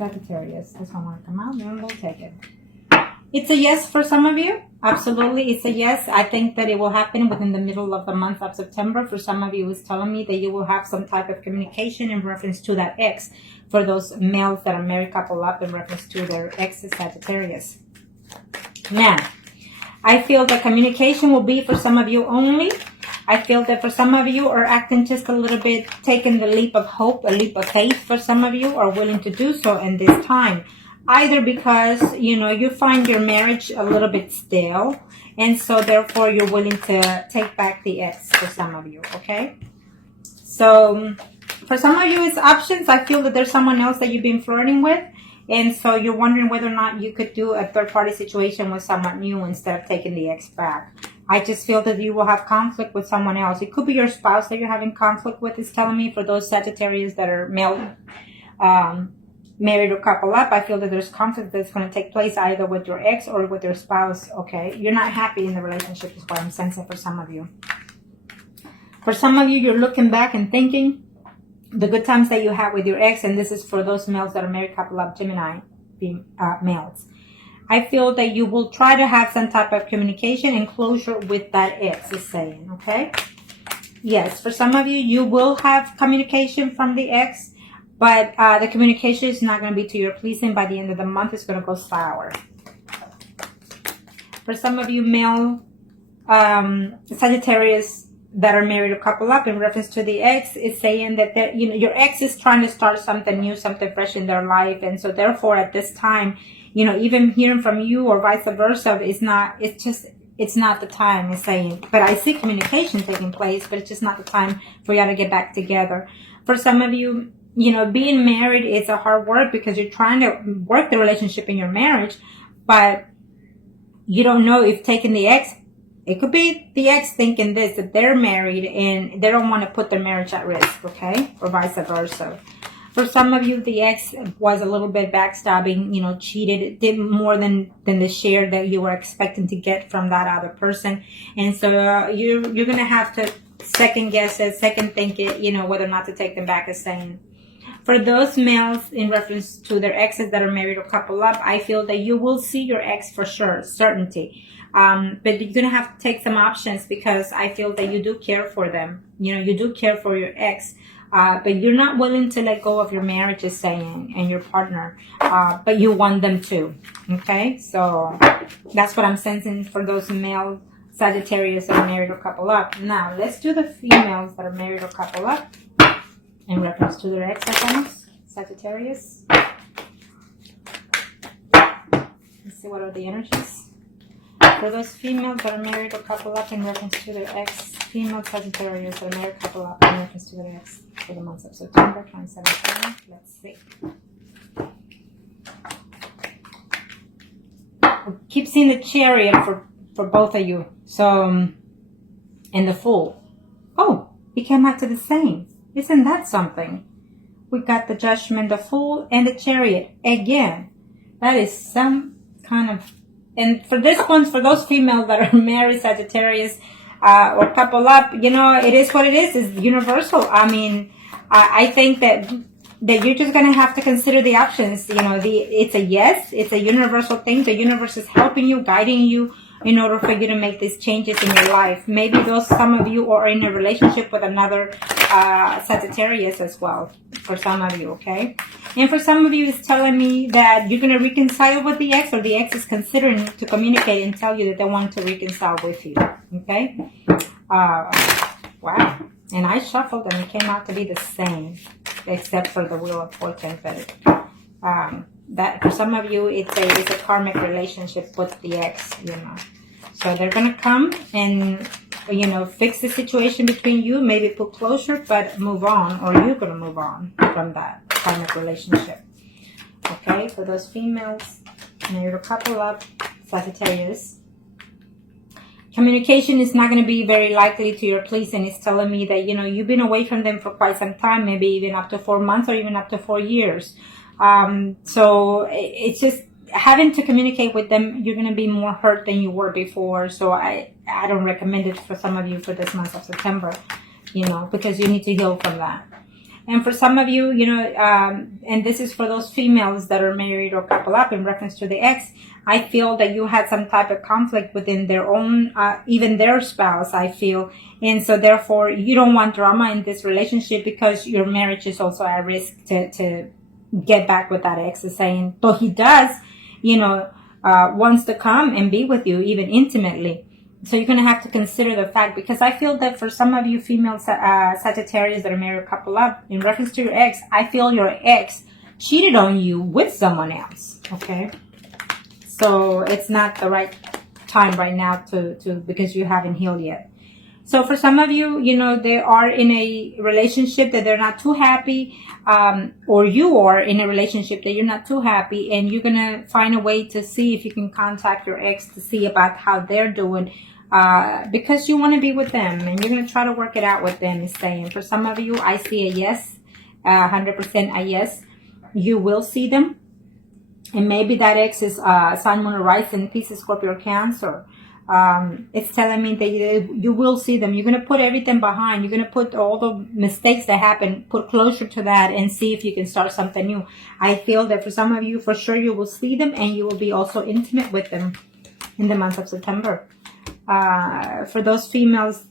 Sagittarius. This one want to come out, and we'll take it. It's a yes for some of you. Absolutely, it's a yes. I think that it will happen within the middle of the month of September. For some of you, it's telling me that you will have some type of communication in reference to that ex. For those males that are married couple up, in reference to their ex Sagittarius. Now, I feel that communication will be for some of you only. I feel that for some of you are acting just a little bit, taking the leap of hope, a leap of faith. For some of you are willing to do so in this time. Either because, you know, you find your marriage a little bit stale, and so therefore you're willing to take back the ex for some of you, okay? So for some of you, it's options. I feel that there's someone else that you've been flirting with, and so you're wondering whether or not you could do a third-party situation with someone new instead of taking the ex back. I just feel that you will have conflict with someone else. It could be your spouse that you're having conflict with, is telling me, for those Sagittarius that are male, married or couple up. I feel that there's conflict that's going to take place either with your ex or with your spouse, okay? You're not happy in the relationship is what I'm sensing for some of you. For some of you, you're looking back and thinking the good times that you had with your ex, and this is for those males that are married couple up, Gemini males. I feel that you will try to have some type of communication and closure with that ex, is saying, okay? Yes, for some of you, you will have communication from the ex, but the communication is not going to be to your pleasing. By the end of the month, it's going to go sour. For some of you male Sagittarius that are married or couple up, in reference to the ex, is saying that, you know, your ex is trying to start something new, something fresh in their life, and so therefore at this time, you know, even hearing from you or vice versa, it's not the time, it's saying. But I see communication taking place, but it's just not the time for y'all to get back together. For some of you, you know, being married is a hard work because you're trying to work the relationship in your marriage, but you don't know if taking the ex, it could be the ex thinking this, that they're married and they don't want to put their marriage at risk, okay? Or vice versa. For some of you, the ex was a little bit backstabbing, you know, cheated, did more than the share that you were expecting to get from that other person. And so you're going to have to second guess it, second think it, you know, whether or not to take them back, as saying. For those males in reference to their exes that are married or couple up, I feel that you will see your ex for sure, certainty. But you're going to have to take some options because I feel that you do care for them. You know, you do care for your ex, but you're not willing to let go of your marriage, is saying, and your partner, but you want them to. Okay, so that's what I'm sensing for those male Sagittarius that are married or couple up. Now, let's do the females that are married or couple up in reference to their ex, Sagittarius. Let's see, what are the energies? For those females that are married or couple up in reference to their ex, female Sagittarius that are married or couple up in reference to their ex for the months of September 2017. Let's see. I keep seeing the Chariot for both of you. So, and the Fool. Oh, it came out to the same. Isn't that something? We got the Judgment, the Fool, and the Chariot again. That is some kind of... And for this one, for those females that are married, Sagittarius, or couple up, you know, it is what it is. It's universal. I mean, I think that you're just going to have to consider the options. You know, it's a yes. It's a universal thing. The universe is helping you, guiding you in order for you to make these changes in your life. Maybe some of you are in a relationship with another Sagittarius as well, for some of you, okay? And for some of you, it's telling me that you're going to reconcile with the ex, or the ex is considering to communicate and tell you that they want to reconcile with you, okay? Wow. And I shuffled and it came out to be the same, except for the Wheel of Fortune. But that for some of you, it's a karmic relationship with the ex, you know. So they're going to come and, you know, fix the situation between you, maybe put closure, but move on, or you're going to move on from that karmic relationship. Okay, for those females, married or couple up, Sagittarius. Communication is not going to be very likely to your pleasing. It's telling me that, you know, you've been away from them for quite some time, maybe even up to 4 months or even up to 4 years. So it's just having to communicate with them. You're going to be more hurt than you were before. So I don't recommend it for some of you for this month of September, you know, because you need to heal from that. And for some of you, you know, and this is for those females that are married or couple up in reference to the ex, I feel that you had some type of conflict within their own, even their spouse, I feel. And so therefore, you don't want drama in this relationship because your marriage is also at risk to get back with that ex, is saying. But he does, you know, wants to come and be with you, even intimately. So you're going to have to consider the fact, because I feel that for some of you female Sagittarius that are married couple up, in reference to your ex, I feel your ex cheated on you with someone else, okay? So it's not the right time right now to because you haven't healed yet. So for some of you, you know, they are in a relationship that they're not too happy, or you are in a relationship that you're not too happy, and you're going to find a way to see if you can contact your ex to see about how they're doing, because you want to be with them and you're going to try to work it out with them, is saying. For some of you, I see a yes, 100% a yes. You will see them. And maybe that ex is Sun, Moon, or Rising, Pisces, Scorpio, or Cancer. It's telling me that you will see them. You're going to put everything behind. You're going to put all the mistakes that happen, put closure to that, and see if you can start something new. I feel that for some of you, for sure, you will see them, and you will be also intimate with them in the month of September. For those females,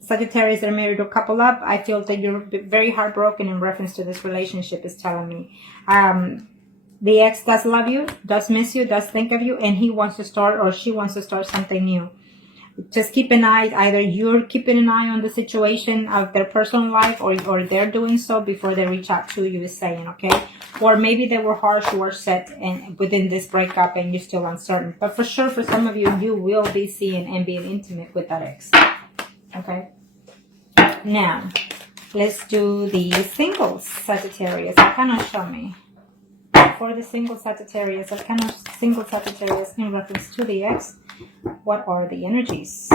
Sagittarius that are married or couple up, I feel that you're very heartbroken in reference to this relationship, is telling me. The ex does love you, does miss you, does think of you, and he wants to start, or she wants to start something new. Just keep an eye, either you're keeping an eye on the situation of their personal life, or they're doing so before they reach out to you, is saying, okay? Or maybe they were harsh words said and within this breakup and you're still uncertain. But for sure, for some of you, you will be seeing and being intimate with that ex, okay? Now, let's do the singles, Sagittarius. Kind of show me. For the single Sagittarius, what kind of single Sagittarius in reference to the ex? What are the energies?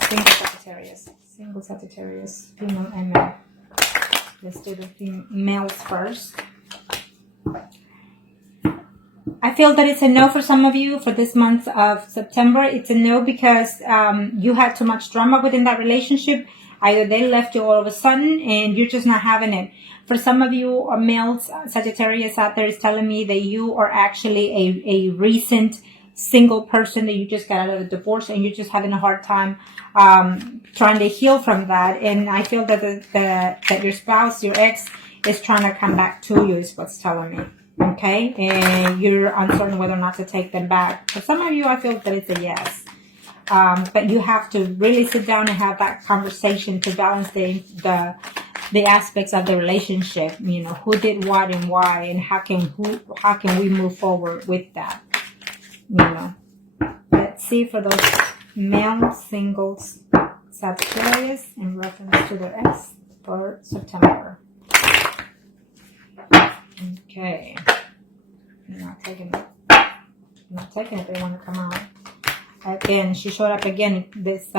Single Sagittarius, female and male. Let's do the males first. I feel that it's a no for some of you for this month of September. It's a no because you had too much drama within that relationship. Either they left you all of a sudden and you're just not having it. For some of you males, Sagittarius out there, is telling me that you are actually a recent single person, that you just got out of a divorce and you're just having a hard time trying to heal from that. And I feel that that your spouse, your ex, is trying to come back to you, is what's telling me. Okay? And you're uncertain whether or not to take them back. For some of you, I feel that it's a yes. But you have to really sit down and have that conversation to balance the aspects of the relationship. You know, who did what and why, and how can we move forward with that? You know, let's see for those male singles Sagittarius in reference to their ex for September. Okay, I'm not taking it. They want to come out. Again, she showed up again. This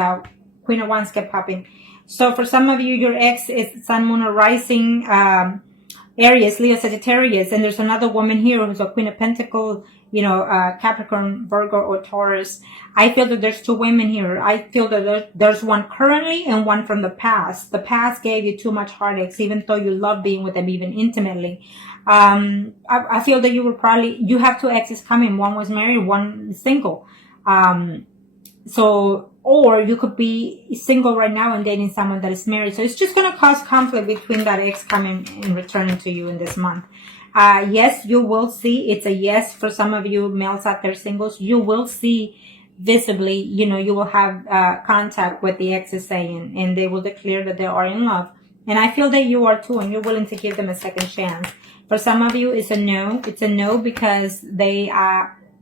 Queen of Wands kept popping. So for some of you, your ex is Sun, Moon, or Rising, Aries, Leo, Sagittarius. And there's another woman here who's a Queen of Pentacles, you know, Capricorn, Virgo, or Taurus. I feel that there's two women here. I feel that there's one currently and one from the past. The past gave you too much heartaches, even though you love being with them, even intimately. I feel that you have two exes coming. One was married, one single. Or you could be single right now and dating someone that is married. So it's just going to cause conflict between that ex coming and returning to you in this month. Yes, you will see. It's a yes for some of you males out there, singles. You will see visibly, you know, you will have contact with the ex is saying, and they will declare that they are in love. And I feel that you are too, and you're willing to give them a second chance. For some of you, it's a no. It's a no because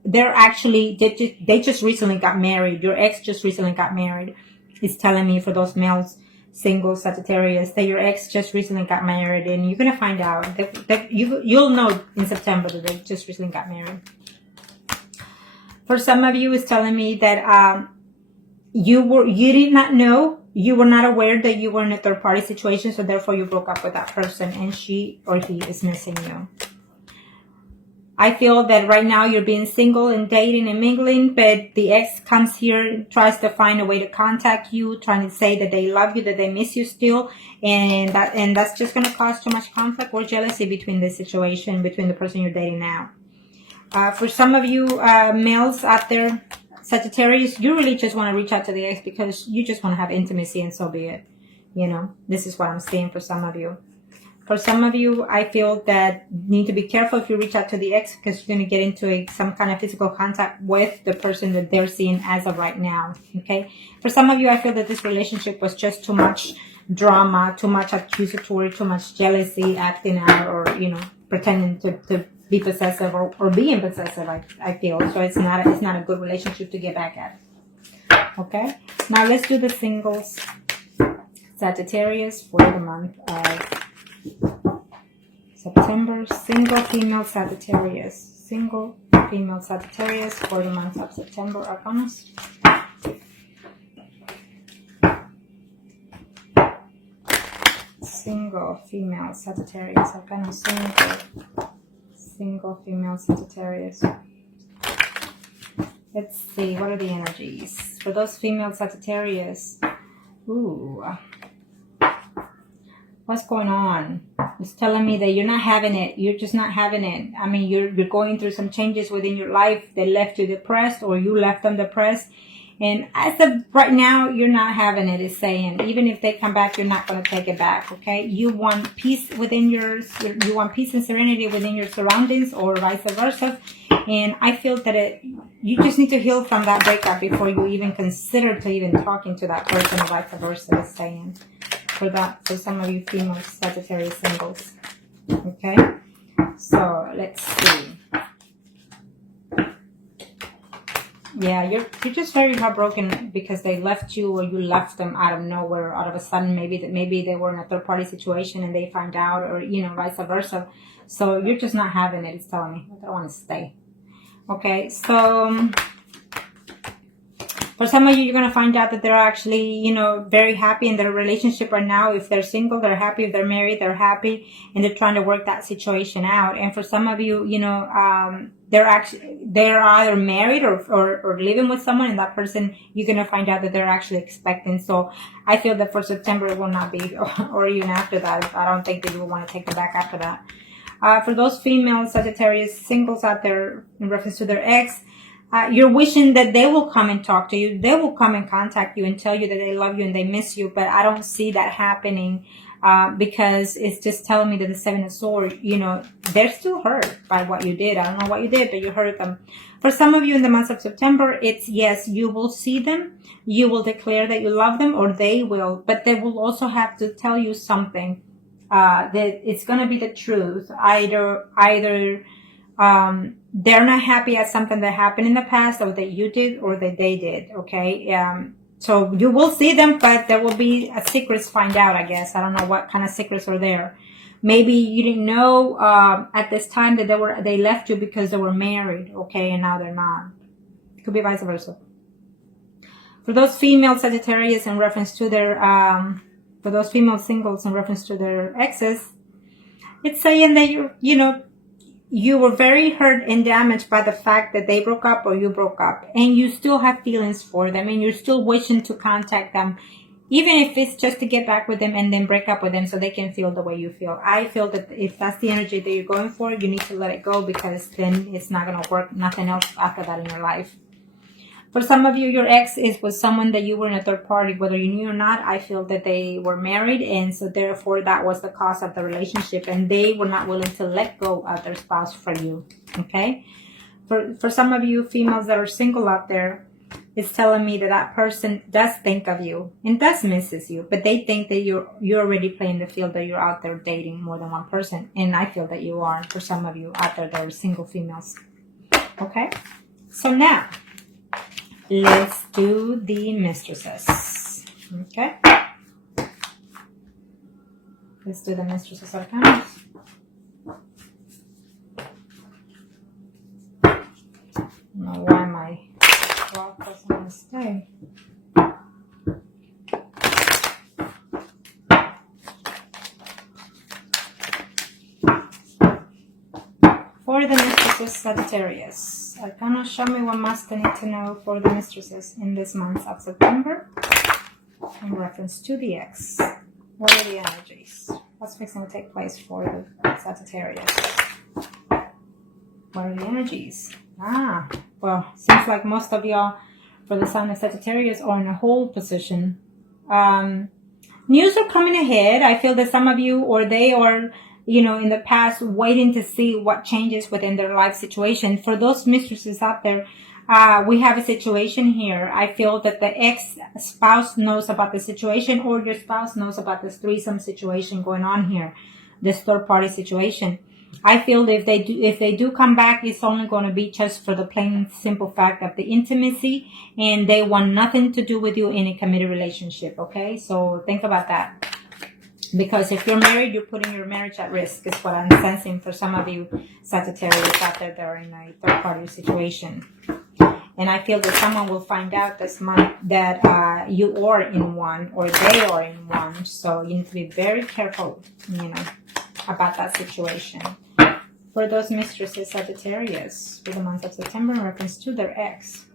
they're actually, they just recently got married. Your ex just recently got married. It's telling me for those males, single Sagittarius, that your ex just recently got married, and you're gonna find out that you'll know in September that they just recently got married. For some of you, it's telling me that you did not know, you were not aware that you were in a third party situation, so therefore you broke up with that person, and she or he is missing you. I feel that right now you're being single and dating and mingling, but the ex comes here, tries to find a way to contact you, trying to say that they love you, that they miss you still, and that's just going to cause too much conflict or jealousy between the situation, between the person you're dating now. For some of you males out there, Sagittarius, you really just want to reach out to the ex because you just want to have intimacy, and so be it. You know, this is what I'm seeing for some of you. For some of you, I feel that you need to be careful if you reach out to the ex because you're going to get into some kind of physical contact with the person that they're seeing as of right now. Okay. For some of you, I feel that this relationship was just too much drama, too much accusatory, too much jealousy, acting out, or, you know, pretending to be possessive or being possessive. I feel so. It's not a good relationship to get back at. Okay. Now let's do the singles. Sagittarius for the month of September. Single female Sagittarius. Single female Sagittarius for the month of September. Arcanas. Single female Sagittarius. Arcana. Single female Sagittarius. Let's see. What are the energies for those female Sagittarius? Ooh. What's going on? It's telling me that you're not having it. You're just not having it. I mean, you're going through some changes within your life that left you depressed, or you left them depressed. And as of right now, you're not having it. It's saying, even if they come back, you're not going to take it back. Okay. You want peace within you want peace and serenity within your surroundings, or vice versa. And I feel that you just need to heal from that breakup before you even consider to even talking to that person, or vice versa. It's saying. For some of you female Sagittarius singles. Okay, so let's see. Yeah, you're just very heartbroken because they left you, or you left them out of nowhere, out of a sudden. Maybe they were in a third party situation and they find out, or, you know, vice versa. So you're just not having it. It's telling me I don't want to stay. Okay, so for some of you, you're going to find out that they're actually, you know, very happy in their relationship right now. If they're single, they're happy. If they're married, they're happy. And they're trying to work that situation out. And for some of you, you know, they're either married or living with someone. And that person, you're going to find out that they're actually expecting. So I feel that for September, it will not be, or even after that. I don't think that you will want to take them back after that. For those female Sagittarius singles out there in reference to their ex, you're wishing that they will come and talk to you. They will come and contact you and tell you that they love you and they miss you. But I don't see that happening because it's just telling me that the Seven of Swords, you know, they're still hurt by what you did. I don't know what you did, but you hurt them. For some of you in the month of September, it's yes, you will see them. You will declare that you love them, or they will. But they will also have to tell you something that it's going to be the truth. Either they're not happy at something that happened in the past, or that you did, or that they did. Okay. So you will see them, but there will be a secrets find out, I guess. I don't know what kind of secrets are there. Maybe you didn't know, at this time that they left you because they were married. Okay. And now they're not. It could be vice versa. For those female Sagittarius in reference to their, for those female singles in reference to their exes, it's saying that you were very hurt and damaged by the fact that they broke up or you broke up, and you still have feelings for them, and you're still wishing to contact them, even if it's just to get back with them and then break up with them so they can feel the way you feel. I feel that if that's the energy that you're going for, you need to let it go, because then it's not going to work. Nothing else after that in your life. For some of you, your ex was someone that you were in a third party, whether you knew or not. I feel that they were married, and so therefore that was the cause of the relationship, and they were not willing to let go of their spouse for you. Okay. For some of you females that are single out there, it's telling me that that person does think of you and does misses you, but they think that you're already playing the field, that you're out there dating more than one person, and I feel that you are. For some of you out there that are single females. Okay. So now, let's do the mistresses. Okay. Let's do the mistresses arcana. I don't know why my clock doesn't want to stay. For the mistresses. mistresses, Sagittarius. Arcana, show me what must I need to know for the mistresses in this month of September in reference to the ex. What are the energies? What's fixing to take place for the Sagittarius? What are the energies? Well, seems like most of y'all for the sign of Sagittarius are in a hold position. News are coming ahead. I feel that some of you or they are, you know, in the past waiting to see what changes within their life situation. For those mistresses out there, we have a situation here. I feel that the ex-spouse knows about the situation, or your spouse knows about this threesome situation going on here, this third-party situation. I feel that if they do come back, it's only going to be just for the plain simple fact of the intimacy, and they want nothing to do with you in a committed relationship. Okay, so think about that. Because if you're married, you're putting your marriage at risk, is what I'm sensing for some of you Sagittarius out there that are in a third-party situation. And I feel that someone will find out this month that you are in one, or they are in one. So you need to be very careful, you know, about that situation. For those mistresses, Sagittarius, for the month of September in reference to their ex.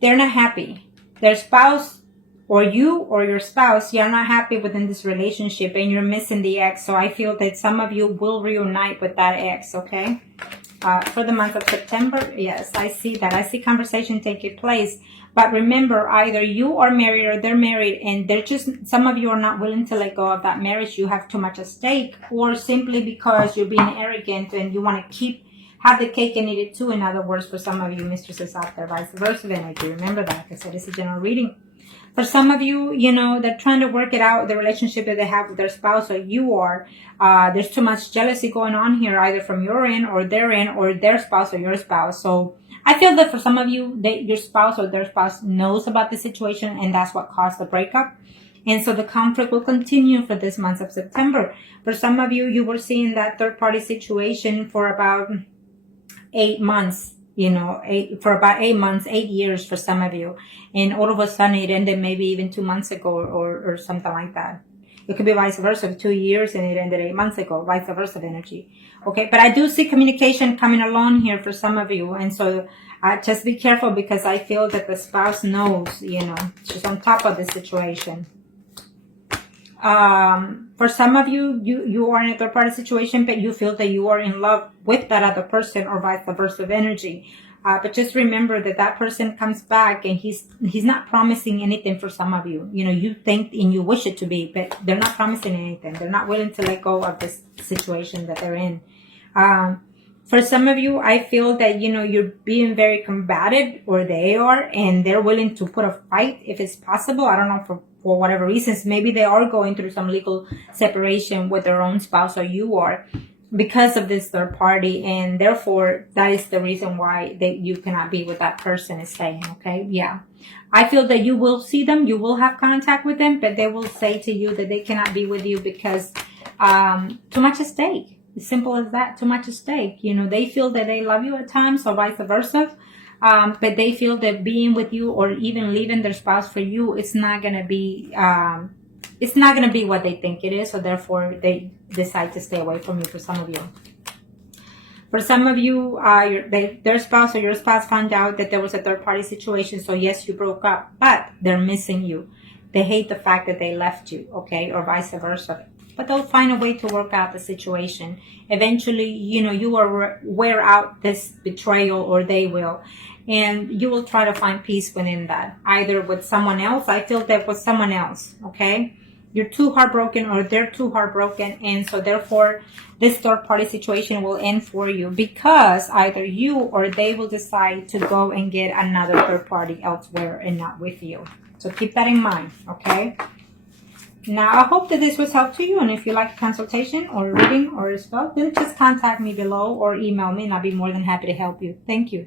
They're not happy. Their spouse, or you or your spouse, you're not happy within this relationship and you're missing the ex. So I feel that some of you will reunite with that ex, okay? For the month of September, yes, I see that. I see conversation taking place. But remember, either you are married or they're married, and they're just, some of you are not willing to let go of that marriage. You have too much at stake, or simply because you're being arrogant and you want to have the cake and eat it too. In other words, for some of you mistresses out there, vice versa energy. Remember that, like I said, it's a general reading. For some of you, you know, they're trying to work it out, the relationship that they have with their spouse, or you are. There's too much jealousy going on here, either from your end or their end, or their spouse or your spouse. So I feel that for some of you, your spouse or their spouse knows about the situation, and that's what caused the breakup. And so the conflict will continue for this month of September. For some of you, you were seeing that third-party situation for about 8 months. You know, for about 8 months, 8 years for some of you. And all of a sudden it ended maybe even 2 months ago or something like that. It could be vice versa, 2 years and it ended 8 months ago, vice versa energy. Okay, but I do see communication coming along here for some of you. And so just be careful, because I feel that the spouse knows, you know, she's on top of the situation. For some of you, you are in a third-party situation, but you feel that you are in love with that other person, or vice versa energy. But just remember that that person comes back, and he's not promising anything for some of you. You know, you think and you wish it to be, but they're not promising anything. They're not willing to let go of this situation that they're in. For some of you, I feel that, you know, you're being very combative, or they are, and they're willing to put a fight if it's possible. I don't know, for whatever reasons. Maybe they are going through some legal separation with their own spouse, or you are, because of this third party, and therefore that is the reason why you cannot be with that person, is saying, okay? Yeah. I feel that you will see them, you will have contact with them, but they will say to you that they cannot be with you because too much at stake. As simple as that, too much at stake. You know, they feel that they love you at times, or vice versa. But they feel that being with you, or even leaving their spouse for you, it's not going to be what they think it is. So therefore they decide to stay away from you, for some of you. For some of you, their spouse or your spouse found out that there was a third-party situation. So yes, you broke up, but they're missing you. They hate the fact that they left you, okay, or vice versa. But they'll find a way to work out the situation. Eventually, you know, you will wear out this betrayal, or they will. And you will try to find peace within that. Either with someone else. I feel that with someone else, okay? You're too heartbroken, or they're too heartbroken. And so therefore, this third-party situation will end for you, because either you or they will decide to go and get another third party elsewhere and not with you. So keep that in mind, okay? Now, I hope that this was helpful to you. And if you like a consultation or a reading or a spell, then just contact me below or email me, and I'll be more than happy to help you. Thank you.